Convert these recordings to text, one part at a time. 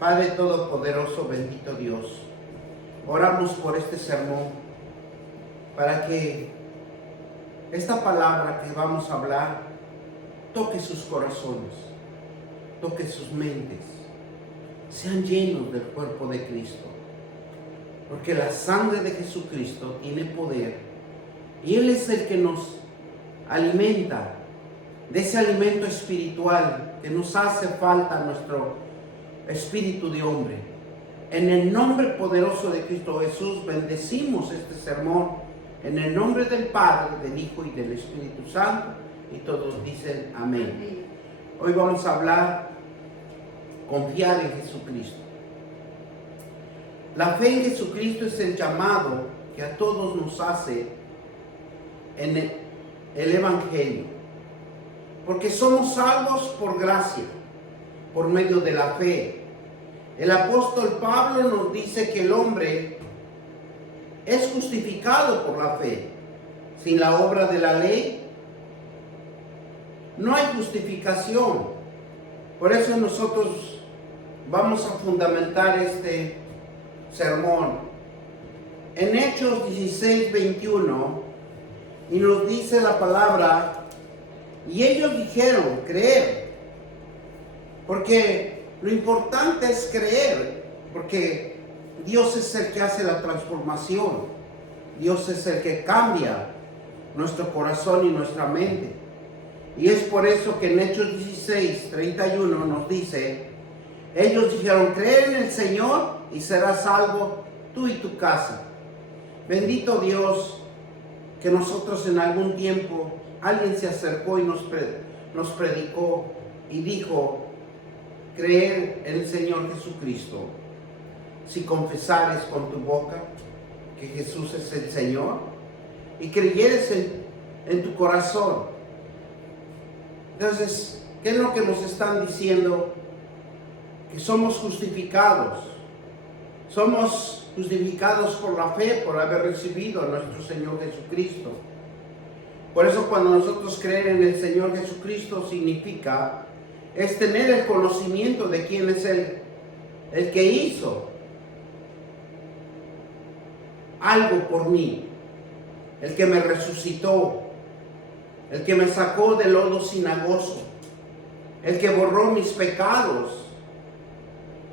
Padre Todopoderoso, bendito Dios, oramos por este sermón para que esta palabra que vamos a hablar toque sus corazones, toque sus mentes, sean llenos del cuerpo de Cristo, porque la sangre de Jesucristo tiene poder y Él es el que nos alimenta de ese alimento espiritual que nos hace falta a nuestro espíritu de hombre. En el nombre poderoso de Cristo Jesús bendecimos este sermón en el nombre del Padre, del Hijo y del Espíritu Santo, y todos dicen amén. Hoy vamos a hablar confiar en Jesucristo. La fe en Jesucristo es el llamado que a todos nos hace en el Evangelio, porque somos salvos por gracia, por medio de la fe. El apóstol Pablo nos dice que el hombre es justificado por la fe. Sin la obra de la ley no hay justificación. Por eso nosotros vamos a fundamentar este sermón en Hechos 16:21, y nos dice la palabra: y ellos dijeron, creer, porque lo importante es creer, porque Dios es el que hace la transformación, Dios es el que cambia nuestro corazón y nuestra mente. Y es por eso que en Hechos 16:31 nos dice: ellos dijeron, creer en el Señor y serás salvo tú y tu casa. Bendito Dios, que nosotros en algún tiempo alguien se acercó y nos predicó y dijo: creer en el Señor Jesucristo, si confesares con tu boca que Jesús es el Señor y creyeres en tu corazón. Entonces, ¿qué es lo que nos están diciendo? Que somos justificados. Somos justificados por la fe, por haber recibido a nuestro Señor Jesucristo. Por eso cuando nosotros creer en el Señor Jesucristo significa es tener el conocimiento de quién es el que hizo algo por mí, el que me resucitó, el que me sacó del lodo cenagoso, el que borró mis pecados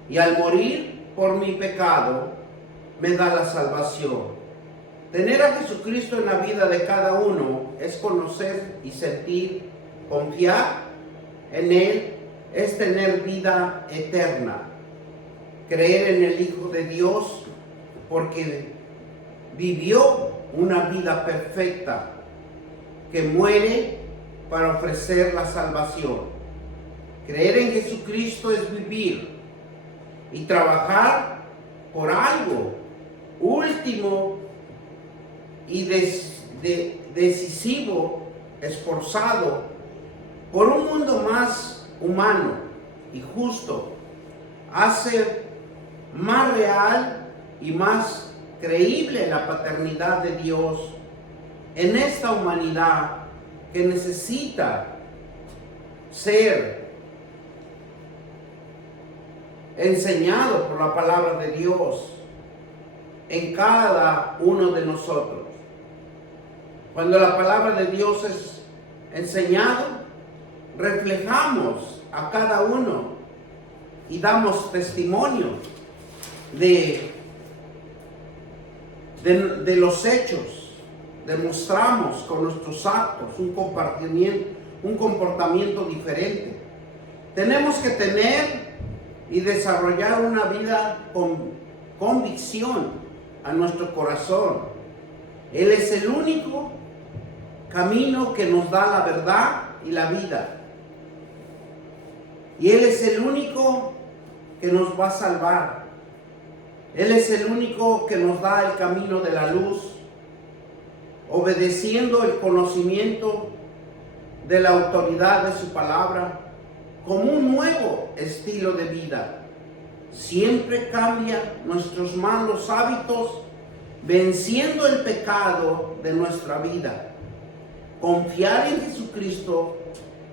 y al morir por mi pecado me da la salvación. Tener a Jesucristo en la vida de cada uno es conocer y sentir, confiar en Él, es tener vida eterna. Creer en el Hijo de Dios porque vivió una vida perfecta, que muere para ofrecer la salvación. Creer en Jesucristo es vivir y trabajar por algo último y decisivo, esforzado, por un mundo más humano y justo. Hace más real y más creíble la paternidad de Dios en esta humanidad que necesita ser enseñado por la palabra de Dios en cada uno de nosotros. Cuando la palabra de Dios es enseñado, reflejamos a cada uno y damos testimonio de los hechos. Demostramos con nuestros actos un comportamiento diferente. Tenemos que tener y desarrollar una vida con convicción a nuestro corazón. Él es el único camino que nos da la verdad y la vida. Y Él es el único que nos va a salvar. Él es el único que nos da el camino de la luz, obedeciendo el conocimiento de la autoridad de su palabra como un nuevo estilo de vida. Siempre cambia nuestros malos hábitos, venciendo el pecado de nuestra vida. Confiar en Jesucristo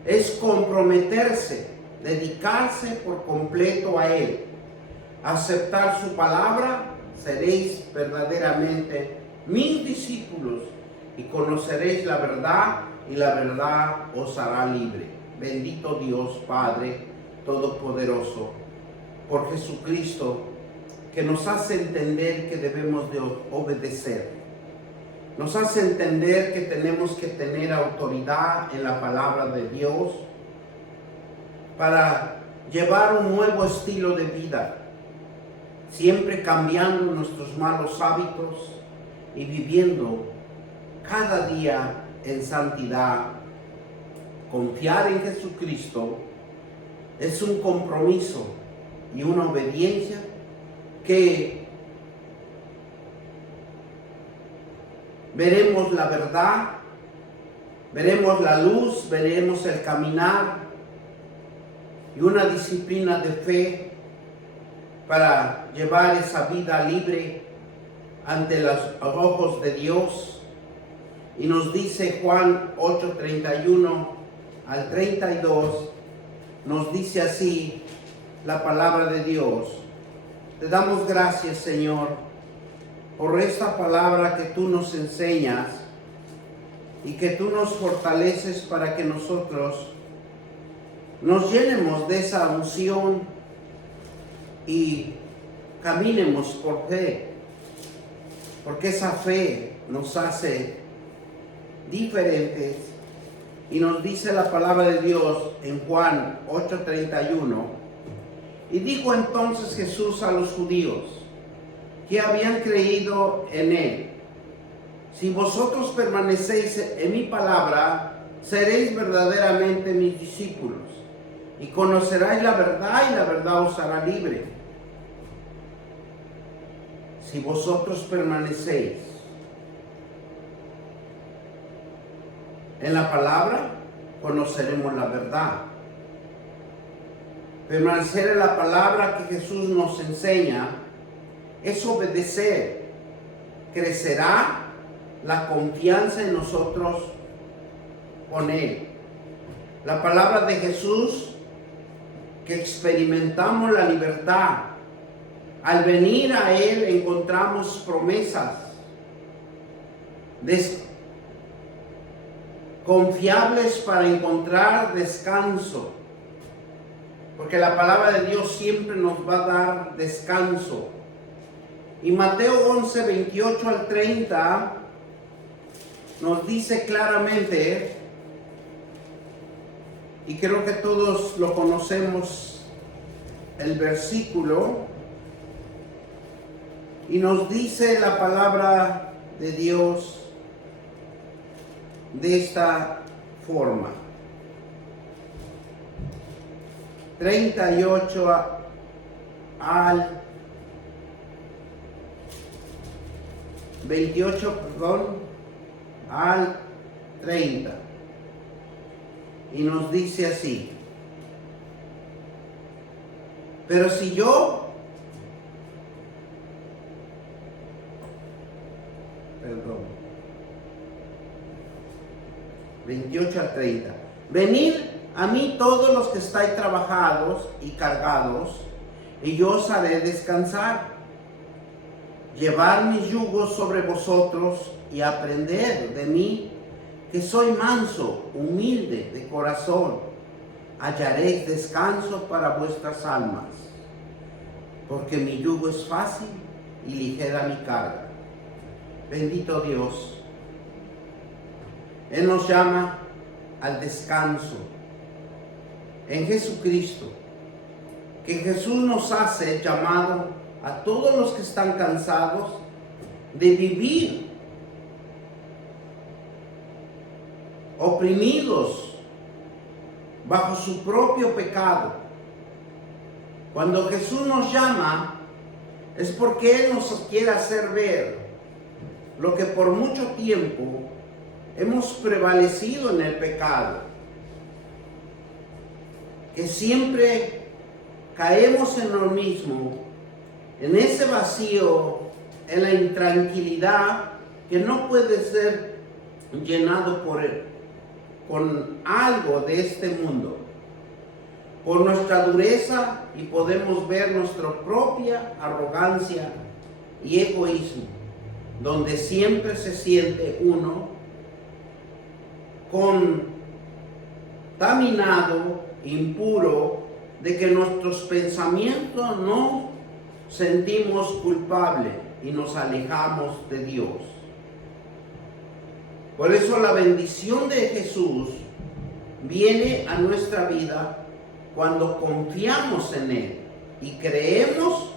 es comprometerse, dedicarse por completo a Él. aceptar su palabra, seréis verdaderamente mis discípulos y conoceréis la verdad y la verdad os hará libre. Bendito Dios Padre Todopoderoso, por Jesucristo, que nos hace entender que debemos de obedecer. Nos hace entender que tenemos que tener autoridad en la palabra de Dios para llevar un nuevo estilo de vida, siempre cambiando nuestros malos hábitos y viviendo cada día en santidad. Confiar en Jesucristo es un compromiso y una obediencia que veremos la verdad, veremos la luz, veremos el caminar y una disciplina de fe para llevar esa vida libre ante los ojos de Dios. Y nos dice Juan 8:31 al 32, nos dice así la palabra de Dios. Te damos gracias, Señor, por esta palabra que tú nos enseñas y que tú nos fortaleces para que nosotros nos llenemos de esa unción y caminemos por fe, porque esa fe nos hace diferentes. Y nos dice la palabra de Dios en Juan 8:31, y dijo entonces Jesús a los judíos que habían creído en él: si vosotros permanecéis en mi palabra, seréis verdaderamente mis discípulos, y conoceráis la verdad, y la verdad os hará libre. Si vosotros permanecéis en la palabra, conoceremos la verdad. Permanecer en la palabra que Jesús nos enseña es obedecer. Crecerá la confianza en nosotros con Él. La palabra de Jesús, que experimentamos la libertad. Al venir a Él encontramos promesas confiables para encontrar descanso, porque la palabra de Dios siempre nos va a dar descanso. Y Mateo 11:28 al 30 nos dice claramente, y creo que todos lo conocemos, el versículo, y nos dice la palabra de Dios de esta forma. 38 al 28, al 30. Y nos dice así: pero si yo, 28 al 30. Venid a mí todos los que estáis trabajados y cargados, y yo os haré descansar. Llevad mis yugos sobre vosotros y aprended de mí, que soy manso, humilde de corazón. Hallaréis descanso para vuestras almas, porque mi yugo es fácil y ligera mi carga. Bendito Dios. Él nos llama al descanso en Jesucristo, que Jesús nos hace llamado a todos los que están cansados de vivir oprimidos bajo su propio pecado. Cuando Jesús nos llama es porque Él nos quiere hacer ver lo que por mucho tiempo hemos prevalecido en el pecado, que siempre caemos en lo mismo, en ese vacío, en la intranquilidad que no puede ser llenado por él, con algo de este mundo. por nuestra dureza y podemos ver nuestra propia arrogancia y egoísmo, donde siempre se siente uno contaminado, impuro, de que nuestros pensamientos no sentimos culpables y nos alejamos de Dios. Por eso la bendición de Jesús viene a nuestra vida cuando confiamos en Él y creemos.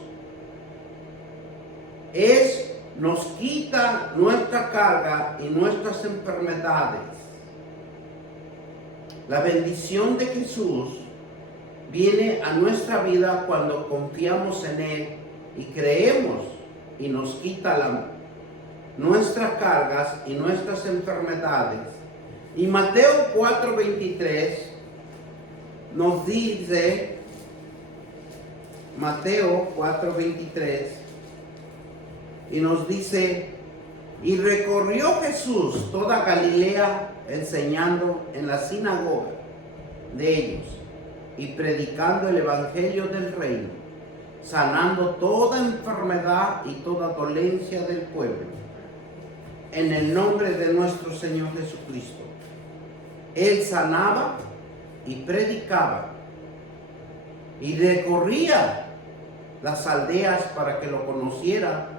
Nos quita nuestra carga y nuestras enfermedades. La bendición de Jesús viene a nuestra vida cuando confiamos en Él y creemos, y nos quita nuestras cargas y nuestras enfermedades. Y Mateo 4:23 nos dice, Mateo 4:23, y nos dice: y recorrió Jesús toda Galilea, enseñando en la sinagoga de ellos y predicando el evangelio del reino, sanando toda enfermedad y toda dolencia del pueblo, en el nombre de nuestro Señor Jesucristo. Él sanaba y predicaba y recorría las aldeas para que lo conociera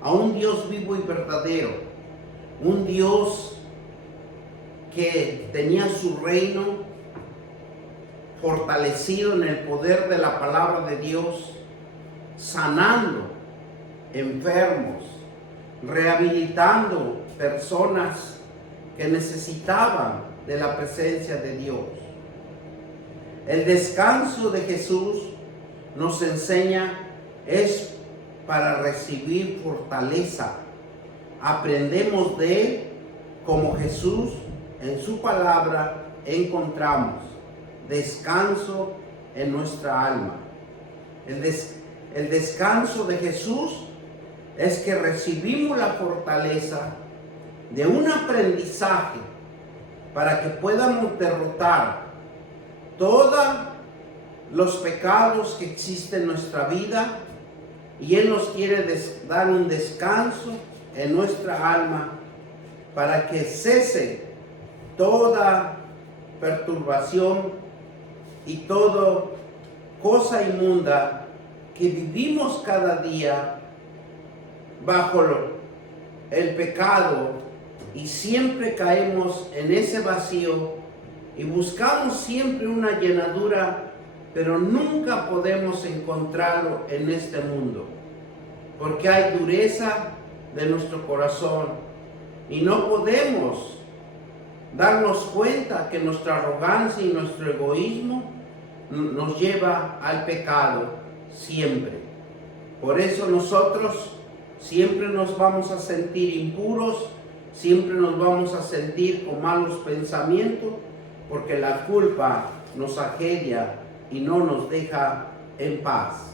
a un Dios vivo y verdadero, un Dios que tenía su reino fortalecido en el poder de la palabra de Dios, sanando enfermos, rehabilitando personas que necesitaban de la presencia de Dios. El descanso de Jesús nos enseña es para recibir fortaleza. Aprendemos de Él como Jesús en su palabra encontramos descanso en nuestra alma. El descanso de Jesús es que recibimos la fortaleza de un aprendizaje para que podamos derrotar todos los pecados que existen en nuestra vida, y Él nos quiere dar un descanso en nuestra alma para que cese toda perturbación y toda cosa inmunda que vivimos cada día bajo el pecado, y siempre caemos en ese vacío y buscamos siempre una llenadura, pero nunca podemos encontrarlo en este mundo, porque hay dureza de nuestro corazón y no podemos darnos cuenta que nuestra arrogancia y nuestro egoísmo nos lleva al pecado siempre. Por eso nosotros siempre nos vamos a sentir impuros, siempre nos vamos a sentir con malos pensamientos, porque la culpa nos asedia y no nos deja en paz.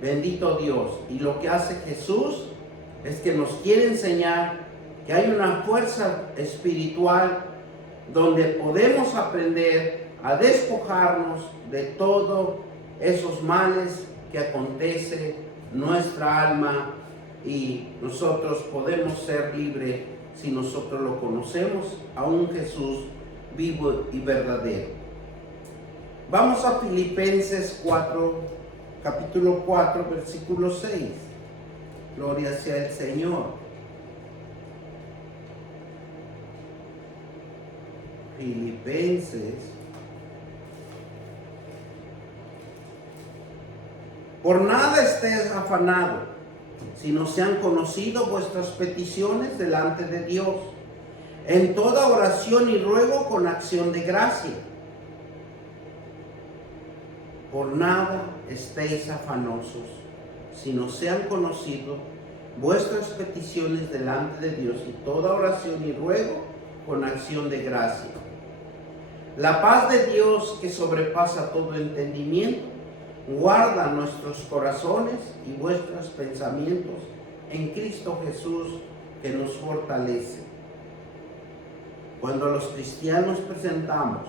Bendito Dios. Y lo que hace Jesús es que nos quiere enseñar que hay una fuerza espiritual donde podemos aprender a despojarnos de todos esos males que acontece en nuestra alma, y nosotros podemos ser libres si nosotros lo conocemos a un Jesús vivo y verdadero. Vamos a Filipenses 4, capítulo 4, versículo 6. Gloria sea el Señor. Filipenses. Por nada estés afanado, sino sean conocido vuestras peticiones delante de Dios, en toda oración y ruego con acción de gracia. Por nada estéis afanosos, sino sean conocidos vuestras peticiones delante de Dios, y toda oración y ruego con acción de gracia. La paz de Dios, que sobrepasa todo entendimiento, guarda nuestros corazones y vuestros pensamientos en Cristo Jesús, que nos fortalece. Cuando los cristianos presentamos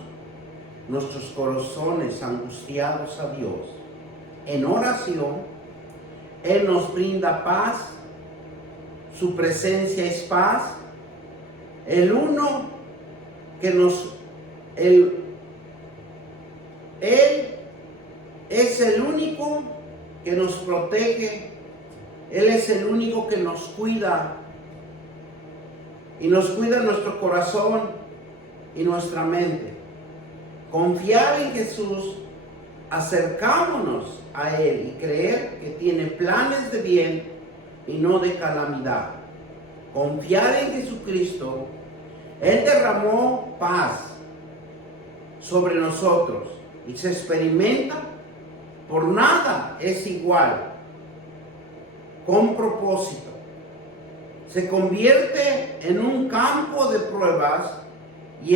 nuestros corazones angustiados a Dios en oración, Él nos brinda paz, su presencia es paz. Él es el único que nos protege, Él es el único que nos cuida, y nos cuida nuestro corazón y nuestra mente. Confiar en Jesús, acercámonos a Él y creer que tiene planes de bien y no de calamidad. Confiar en Jesucristo, Él derramó paz sobre nosotros y se experimenta. Por nada es igual, con propósito. Se convierte en un campo de pruebas y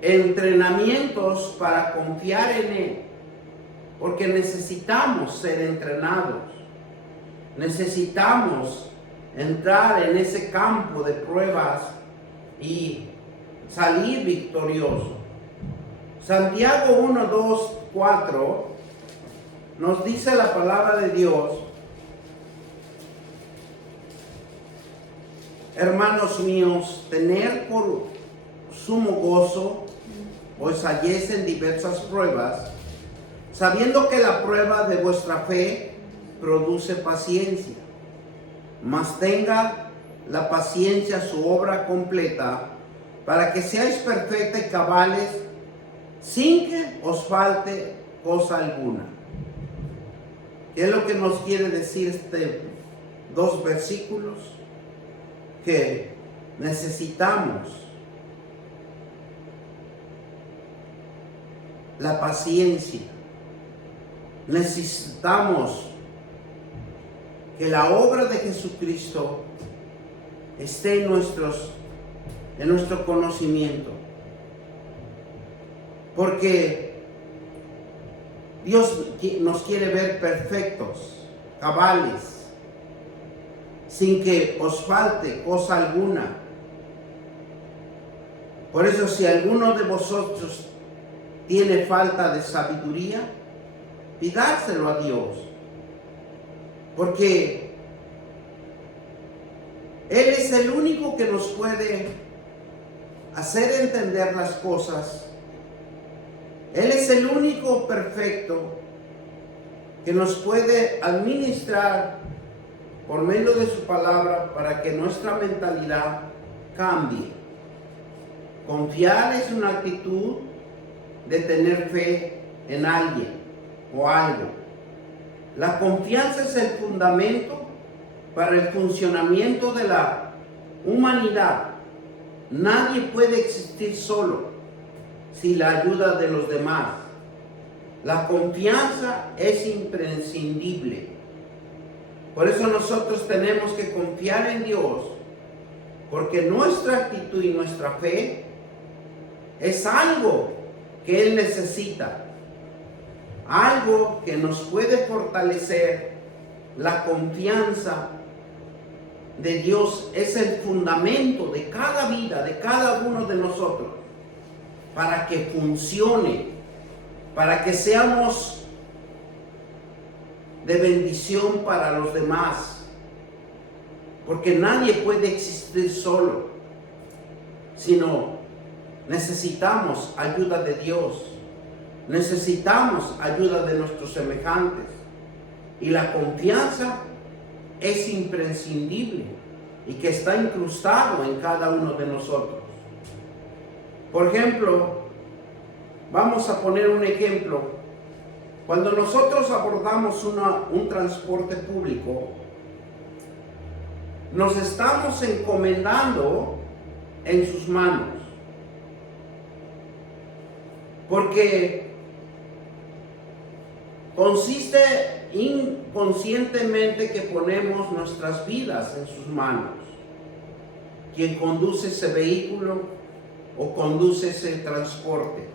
entrenamientos para confiar en Él, porque necesitamos ser entrenados, necesitamos entrar en ese campo de pruebas y salir victorioso. Santiago 1, 2, 4 nos dice la palabra de Dios: hermanos míos, tener por sumo gozo os halléis en diversas pruebas, sabiendo que la prueba de vuestra fe produce paciencia. Mas tenga la paciencia su obra completa, para que seáis perfectos y cabales, sin que os falte cosa alguna. ¿Qué es lo que nos quiere decir dos versículos? Que necesitamos la paciencia, necesitamos que la obra de Jesucristo esté en nuestro conocimiento, porque Dios nos quiere ver perfectos, cabales, sin que os falte cosa alguna. Por eso, si alguno de vosotros tiene falta de sabiduría, pidárselo a Dios, porque Él es el único que nos puede hacer entender las cosas. Él es el único perfecto que nos puede administrar por medio de su palabra para que nuestra mentalidad cambie. Confiar es una actitud de tener fe en alguien o algo. La confianza es el fundamento para el funcionamiento de la humanidad. Nadie puede existir solo sin la ayuda de los demás. La confianza es imprescindible. Por eso nosotros tenemos que confiar en Dios, porque nuestra actitud y nuestra fe es algo que Él necesita, algo que nos puede fortalecer. La confianza de Dios es el fundamento de cada vida, de cada uno de nosotros, para que funcione, para que seamos de bendición para los demás, porque nadie puede existir solo, sino necesitamos ayuda de Dios, necesitamos ayuda de nuestros semejantes, y la confianza es imprescindible y que está incrustado en cada uno de nosotros. Por ejemplo, vamos a poner un ejemplo. Cuando nosotros abordamos un transporte público, nos estamos encomendando en sus manos, porque consiste inconscientemente que ponemos nuestras vidas en sus manos. Quien conduce ese vehículo o conduce ese transporte.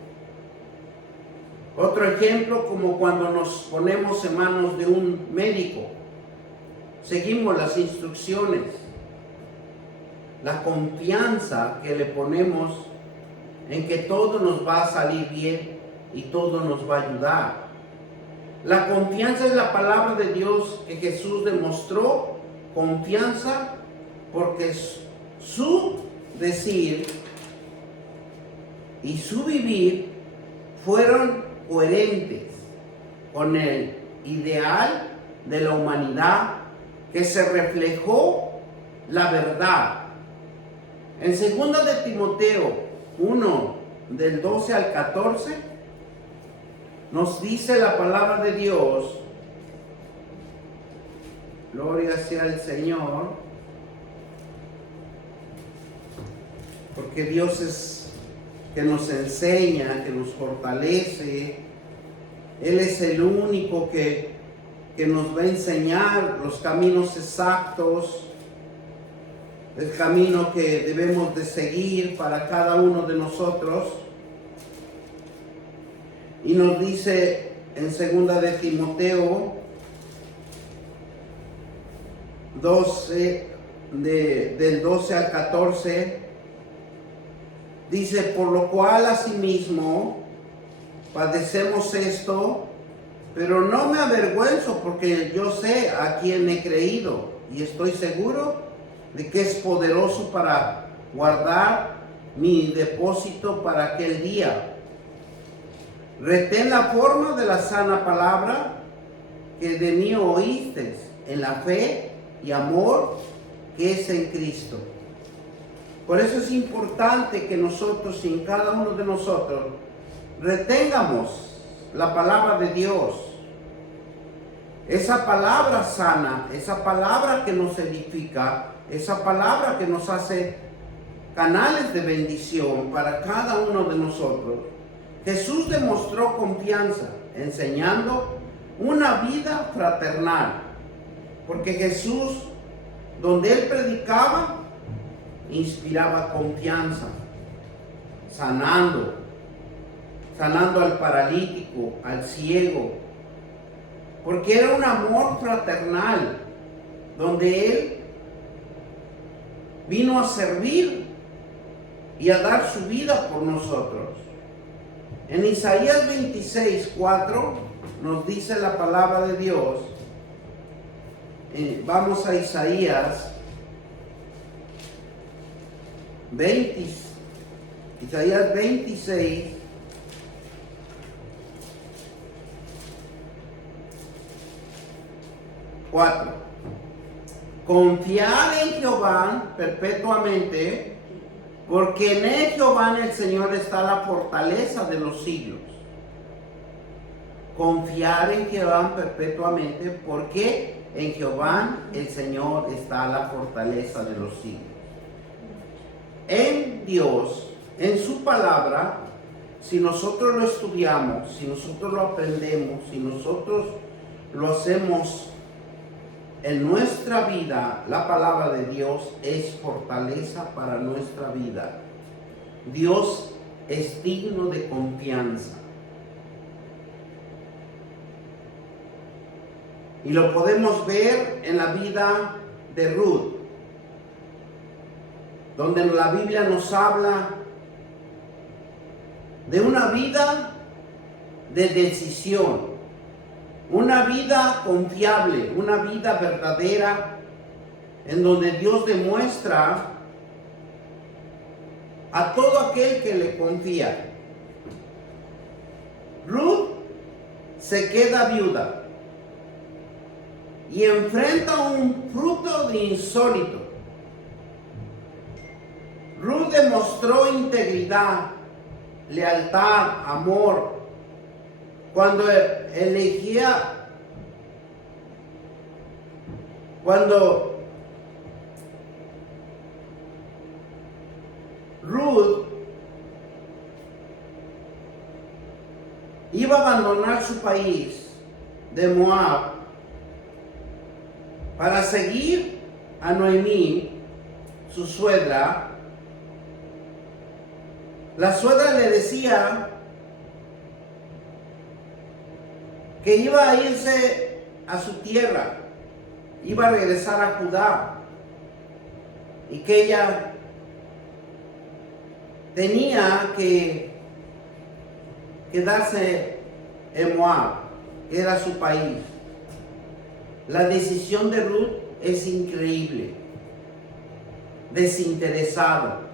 Otro ejemplo, como cuando nos ponemos en manos de un médico, seguimos las instrucciones. la confianza que le ponemos en que todo nos va a salir bien y todo nos va a ayudar. La confianza es la palabra de Dios que Jesús demostró confianza porque su decir y su vivir fueron coherentes con el ideal de la humanidad que se reflejó la verdad. En 2 de Timoteo 1, del 12 al 14, nos dice la palabra de Dios, gloria sea al Señor, porque Dios es que nos enseña, que nos fortalece. Él es el único que nos va a enseñar los caminos exactos, el camino que debemos de seguir para cada uno de nosotros. Y nos dice en 2 de Timoteo 12, del 12 al 14, dice: por lo cual asimismo padecemos esto, pero no me avergüenzo, porque yo sé a quién he creído y estoy seguro de que es poderoso para guardar mi depósito para aquel día. Retén la forma de la sana palabra que de mí oísteis, en la fe y amor que es en Cristo. Por eso es importante que nosotros, y en cada uno de nosotros, retengamos la palabra de Dios. Esa palabra sana, esa palabra que nos edifica, esa palabra que nos hace canales de bendición para cada uno de nosotros. Jesús demostró confianza enseñando una vida fraternal, porque Jesús, donde Él predicaba, inspiraba confianza, sanando al paralítico, al ciego, porque era un amor fraternal, donde Él vino a servir y a dar su vida por nosotros. En Isaías 26:4 nos dice la palabra de Dios. Vamos a Isaías 26. Confiad en Jehová perpetuamente, porque en Jehová el Señor está la fortaleza de los siglos. Confiar en Jehová perpetuamente, porque en Jehová el Señor está la fortaleza de los siglos. En Dios, en su palabra, si nosotros lo estudiamos, si nosotros lo aprendemos, si nosotros lo hacemos en nuestra vida, la palabra de Dios es fortaleza para nuestra vida. Dios es digno de confianza. Y lo podemos ver en la vida de Ruth, donde la Biblia nos habla de una vida de decisión, una vida confiable, una vida verdadera, en donde Dios demuestra a todo aquel que le confía. Ruth se queda viuda y enfrenta un fruto de insólito. Ruth demostró integridad, lealtad, amor, cuando Ruth iba a abandonar su país de Moab para seguir a Noemí, su suegra, la suegra le decía que iba a irse a su tierra, iba a regresar a Judá, y que ella tenía que quedarse en Moab, que era su país. La decisión de Ruth es increíble, desinteresado.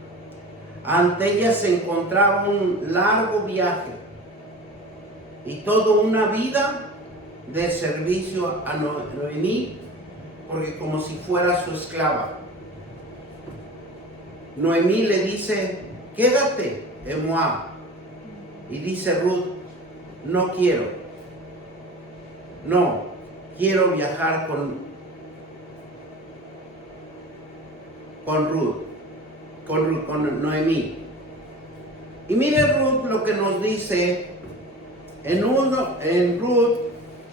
Ante ella se encontraba un largo viaje y toda una vida de servicio a Noemí, porque como si fuera su esclava. Noemí le dice, quédate en Moab. Y dice Ruth, no quiero. No, quiero viajar con Noemí. Y mire Ruth lo que nos dice en Ruth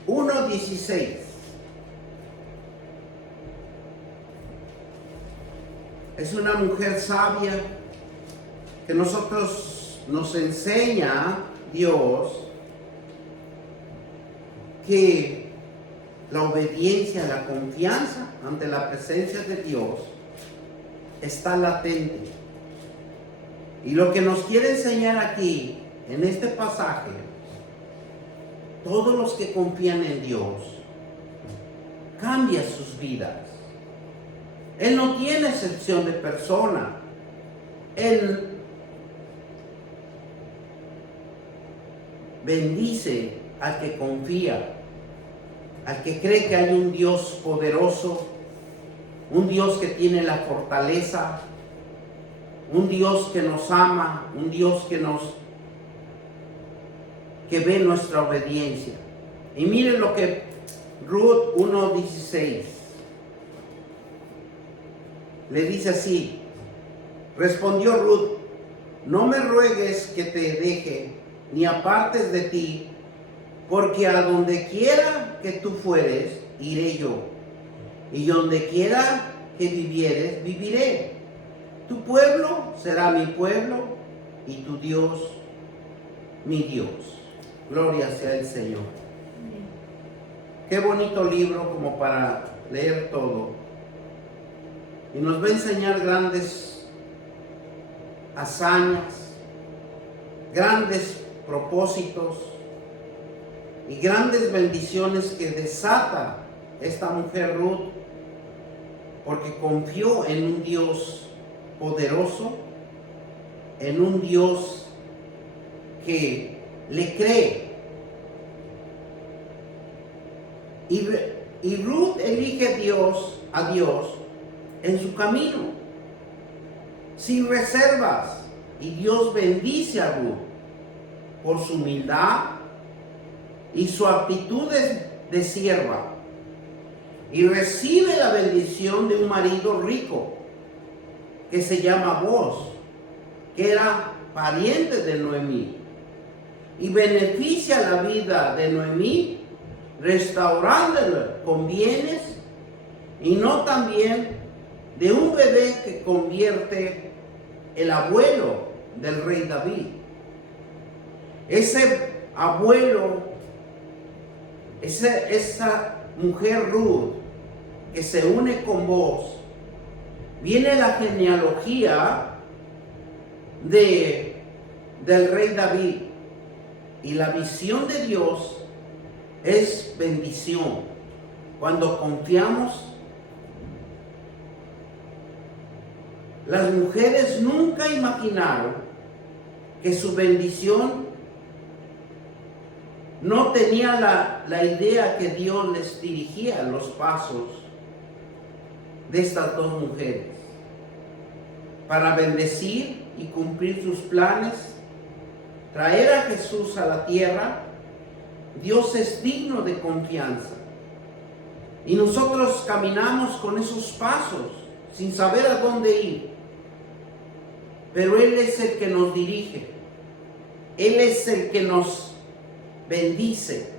1:16. Es una mujer sabia que nos enseña Dios que la obediencia, la confianza ante la presencia de Dios está latente. Y lo que nos quiere enseñar aquí, en este pasaje, todos los que confían en Dios, cambia sus vidas. Él no tiene excepción de persona. Él bendice al que confía, al que cree que hay un Dios poderoso, un Dios que tiene la fortaleza, un Dios que nos ama, un Dios que ve nuestra obediencia. Y miren lo que Ruth 1:16 le dice así. Respondió Ruth, no me ruegues que te deje ni apartes de ti, porque a donde quiera que tú fueres, iré yo, y donde quiera que vivieres, viviré. Tu pueblo será mi pueblo, y tu Dios, mi Dios. Gloria sea el Señor. Qué bonito libro como para leer todo. Y nos va a enseñar grandes hazañas, grandes propósitos y grandes bendiciones que desata esta mujer Ruth, porque confió en un Dios poderoso, en un Dios que le cree. Y Ruth elige a Dios en su camino, sin reservas, y Dios bendice a Ruth por su humildad y su actitud de sierva, y recibe la bendición de un marido rico que se llama Boaz, que era pariente de Noemí, y beneficia la vida de Noemí restaurándole con bienes, y no también de un bebé que convierte el abuelo del rey David. Ese abuelo, esa mujer Ruth que se une con Boaz, viene la genealogía del rey David, y la visión de Dios es bendición. Cuando confiamos, las mujeres nunca imaginaron que su bendición no tenía la idea que Dios les dirigía los pasos de estas dos mujeres para bendecir y cumplir sus planes, traer a Jesús a la tierra. Dios es digno de confianza, y nosotros caminamos con esos pasos sin saber a dónde ir, pero Él es el que nos dirige, Él es el que nos bendice,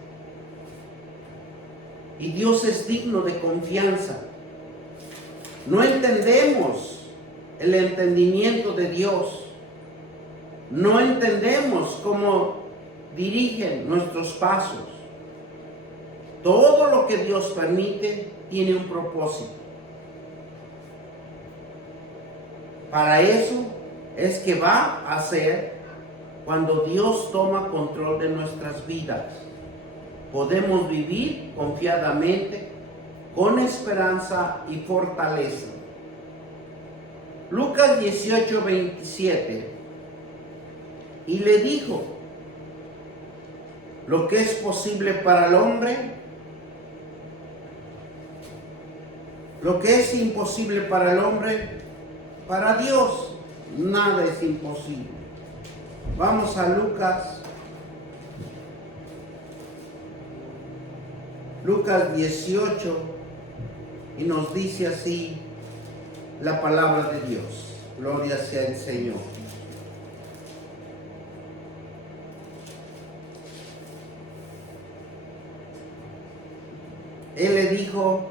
y Dios es digno de confianza. No entendemos el entendimiento de Dios, no entendemos cómo dirigen nuestros pasos. Todo lo que Dios permite tiene un propósito. Para eso es que va a ser cuando Dios toma control de nuestras vidas. Podemos vivir confiadamente, con esperanza y fortaleza. Lucas 18:27. Y le dijo: lo que es posible para el hombre, lo que es imposible para el hombre, para Dios nada es imposible. Vamos a Lucas 18, y nos dice así la palabra de Dios. Gloria sea el Señor. Él le dijo: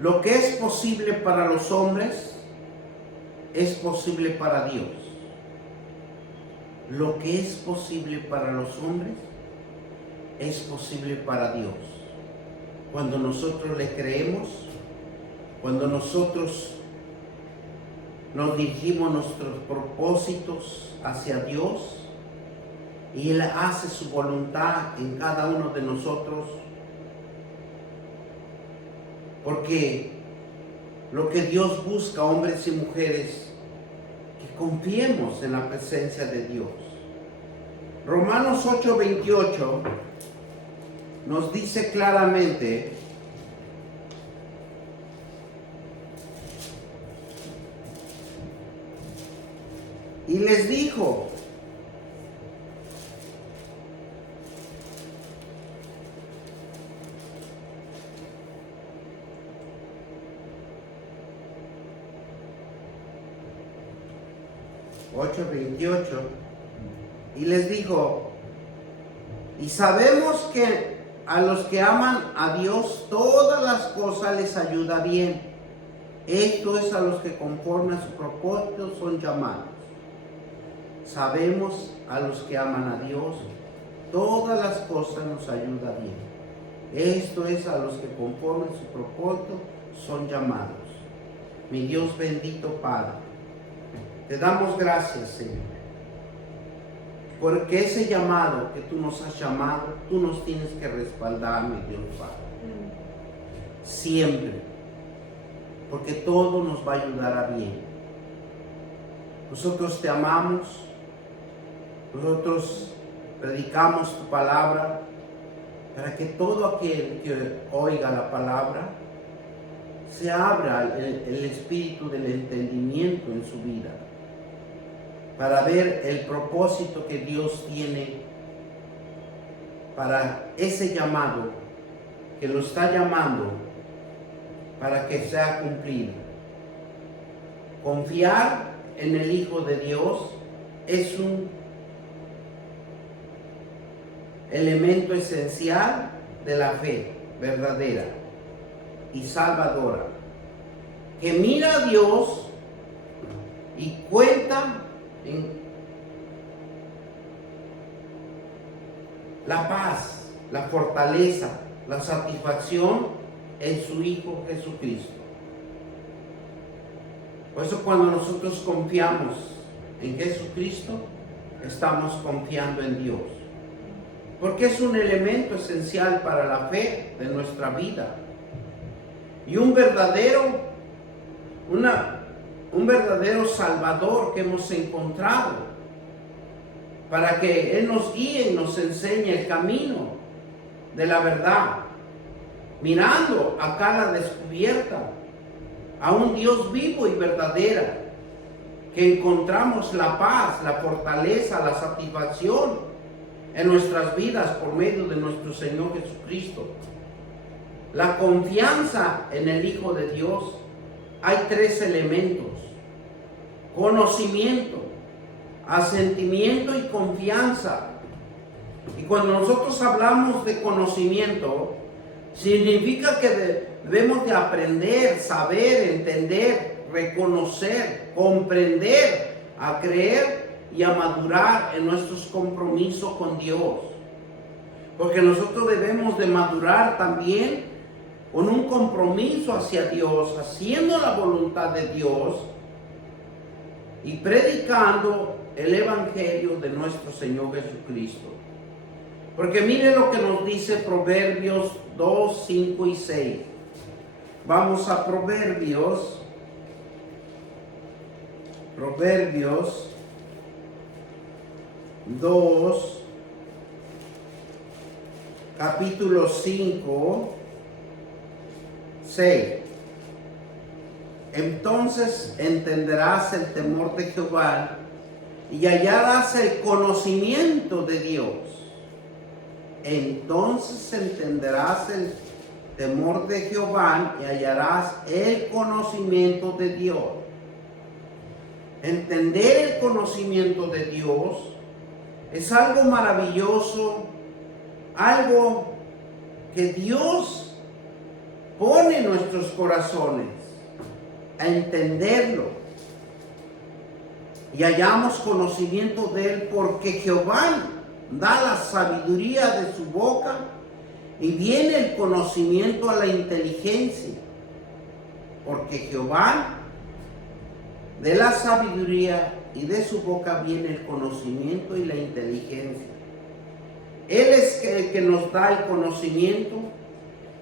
lo que es posible para los hombres es posible para Dios. Lo que es posible para los hombres es posible para Dios. Cuando nosotros le creemos, cuando nosotros nos dirigimos nuestros propósitos hacia Dios y Él hace su voluntad en cada uno de nosotros, porque lo que Dios busca, hombres y mujeres, que confiemos en la presencia de Dios. Romanos 8:28 nos dice claramente: y les dijo: 8:28, y les dijo: y sabemos que a los que aman a Dios todas las cosas les ayuda bien. Esto es a los que conforme a su propósito son llamados. Sabemos a los que aman a Dios todas las cosas nos ayuda bien. Esto es a los que conforme a su propósito son llamados. Mi Dios bendito Padre, te damos gracias, Señor, porque ese llamado que tú nos has llamado, tú nos tienes que respaldar, mi Dios Padre. Siempre. Porque todo nos va a ayudar a bien. Nosotros te amamos. Nosotros predicamos tu palabra para que todo aquel que oiga la palabra se abra el espíritu del entendimiento en su vida, para ver el propósito que Dios tiene para ese llamado, que lo está llamando para que sea cumplido. Confiar en el Hijo de Dios es un elemento esencial de la fe verdadera y salvadora, que mira a Dios y cuenta en la paz, la fortaleza, la satisfacción en su Hijo Jesucristo. Por eso cuando nosotros confiamos en Jesucristo, estamos confiando en Dios, porque es un elemento esencial para la fe de nuestra vida. Y un verdadero Salvador que hemos encontrado, para que Él nos guíe y nos enseñe el camino de la verdad, mirando a cara descubierta a un Dios vivo y verdadero, que encontramos la paz, la fortaleza, la satisfacción en nuestras vidas por medio de nuestro Señor Jesucristo. La confianza en el Hijo de Dios, hay tres elementos: conocimiento, asentimiento y confianza. Y cuando nosotros hablamos de conocimiento, significa que debemos de aprender, saber, entender, reconocer, comprender, a creer y a madurar en nuestros compromisos con Dios. Porque nosotros debemos de madurar también con un compromiso hacia Dios, haciendo la voluntad de Dios, y predicando el Evangelio de nuestro Señor Jesucristo. Porque mire lo que nos dice Proverbios 2, 5 y 6. Vamos a Proverbios 2, capítulo 5, 6. Entonces entenderás el temor de Jehová y hallarás el conocimiento de Dios. Entonces entenderás el temor de Jehová y hallarás el conocimiento de Dios. Entender el conocimiento de Dios es algo maravilloso, algo que Dios pone en nuestros corazones, a entenderlo. Y hallamos conocimiento de Él porque Jehová da la sabiduría de su boca y viene el conocimiento a la inteligencia. Porque Jehová de la sabiduría y de su boca viene el conocimiento y la inteligencia. Él es el que nos da el conocimiento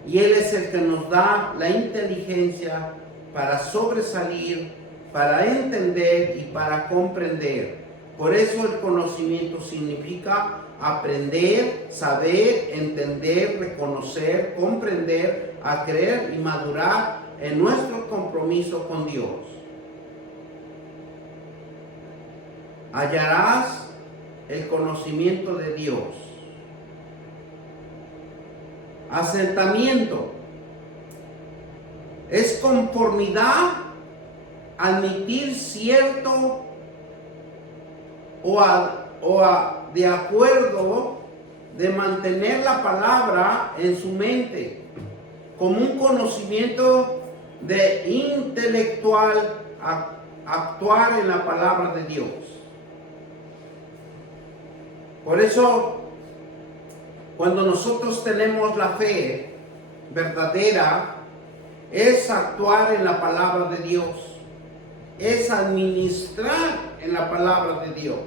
y Él es el que nos da la inteligencia para sobresalir, para entender y para comprender. Por eso el conocimiento significa aprender, saber, entender, reconocer, comprender, a creer y madurar en nuestro compromiso con Dios. Hallarás el conocimiento de Dios. Asentamiento es conformidad, admitir cierto de acuerdo, de mantener la palabra en su mente, como un conocimiento de intelectual, actuar en la palabra de Dios. Por eso, cuando nosotros tenemos la fe verdadera, es actuar en la palabra de Dios, es administrar en la palabra de Dios.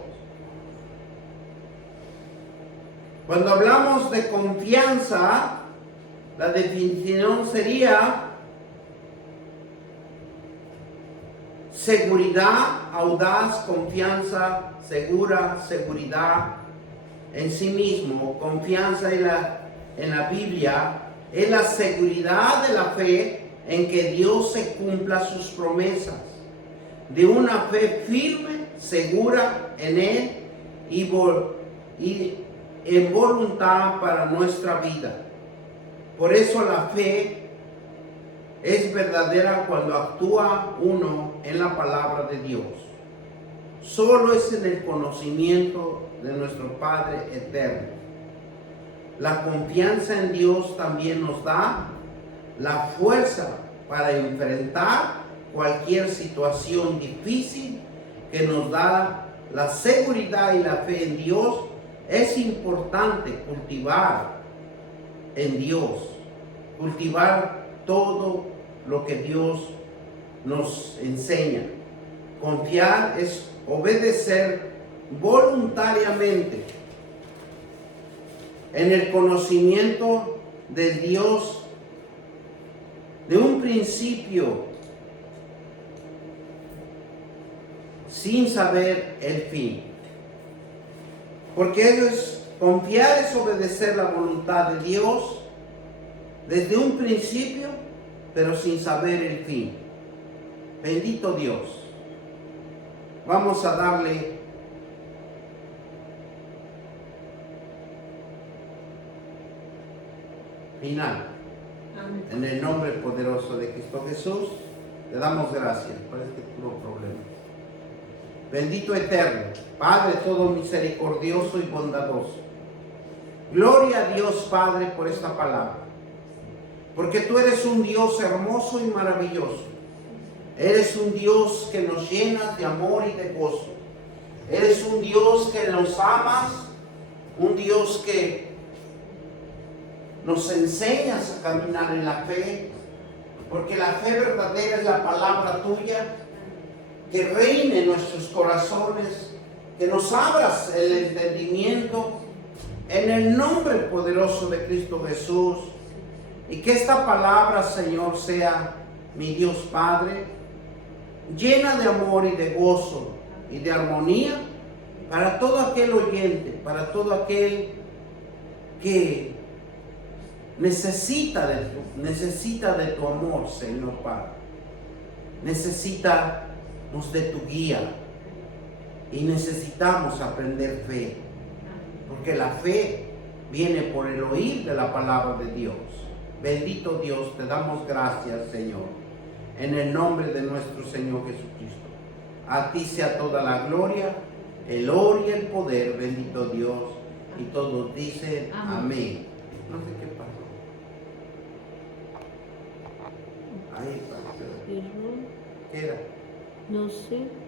Cuando hablamos de confianza, la definición sería seguridad, audaz, confianza, segura, seguridad en sí mismo. Confianza en la Biblia es la seguridad de la fe en que Dios se cumpla sus promesas, de una fe firme, segura en Él y en voluntad para nuestra vida. Por eso la fe es verdadera cuando actúa uno en la palabra de Dios. Solo es en el conocimiento de nuestro Padre eterno. La confianza en Dios también nos da la fuerza para enfrentar cualquier situación difícil, que nos da la seguridad y la fe en Dios. Es importante cultivar en Dios, cultivar todo lo que Dios nos enseña. Confiar es obedecer voluntariamente en el conocimiento de Dios de un principio, sin saber el fin. Porque confiar es obedecer la voluntad de Dios desde un principio, pero sin saber el fin. Bendito Dios. Vamos a darle final. Amén. En el nombre poderoso de Cristo Jesús, le damos gracias. Parece que tuvo problemas. Bendito eterno, Padre todo misericordioso y bondadoso. Gloria a Dios Padre por esta palabra. Porque tú eres un Dios hermoso y maravilloso. Eres un Dios que nos llena de amor y de gozo. Eres un Dios que nos amas, un Dios que nos enseñas a caminar en la fe, porque la fe verdadera es la palabra tuya. que reine en nuestros corazones, que nos abras el entendimiento en el nombre poderoso de Cristo Jesús. Y que esta palabra, Señor, sea, mi Dios Padre, llena de amor y de gozo y de armonía para todo aquel oyente, para todo aquel que necesita de tu amor, Señor Padre. Necesitamos de tu guía y necesitamos aprender fe, porque la fe viene por el oír de la palabra de Dios. Bendito Dios, te damos gracias, Señor, en el nombre de nuestro Señor Jesucristo. A ti sea toda la gloria, el oro y el poder, bendito Dios. Y todos dicen amén. No sé qué pasó. Ahí pasó. ¿Qué era? No sé.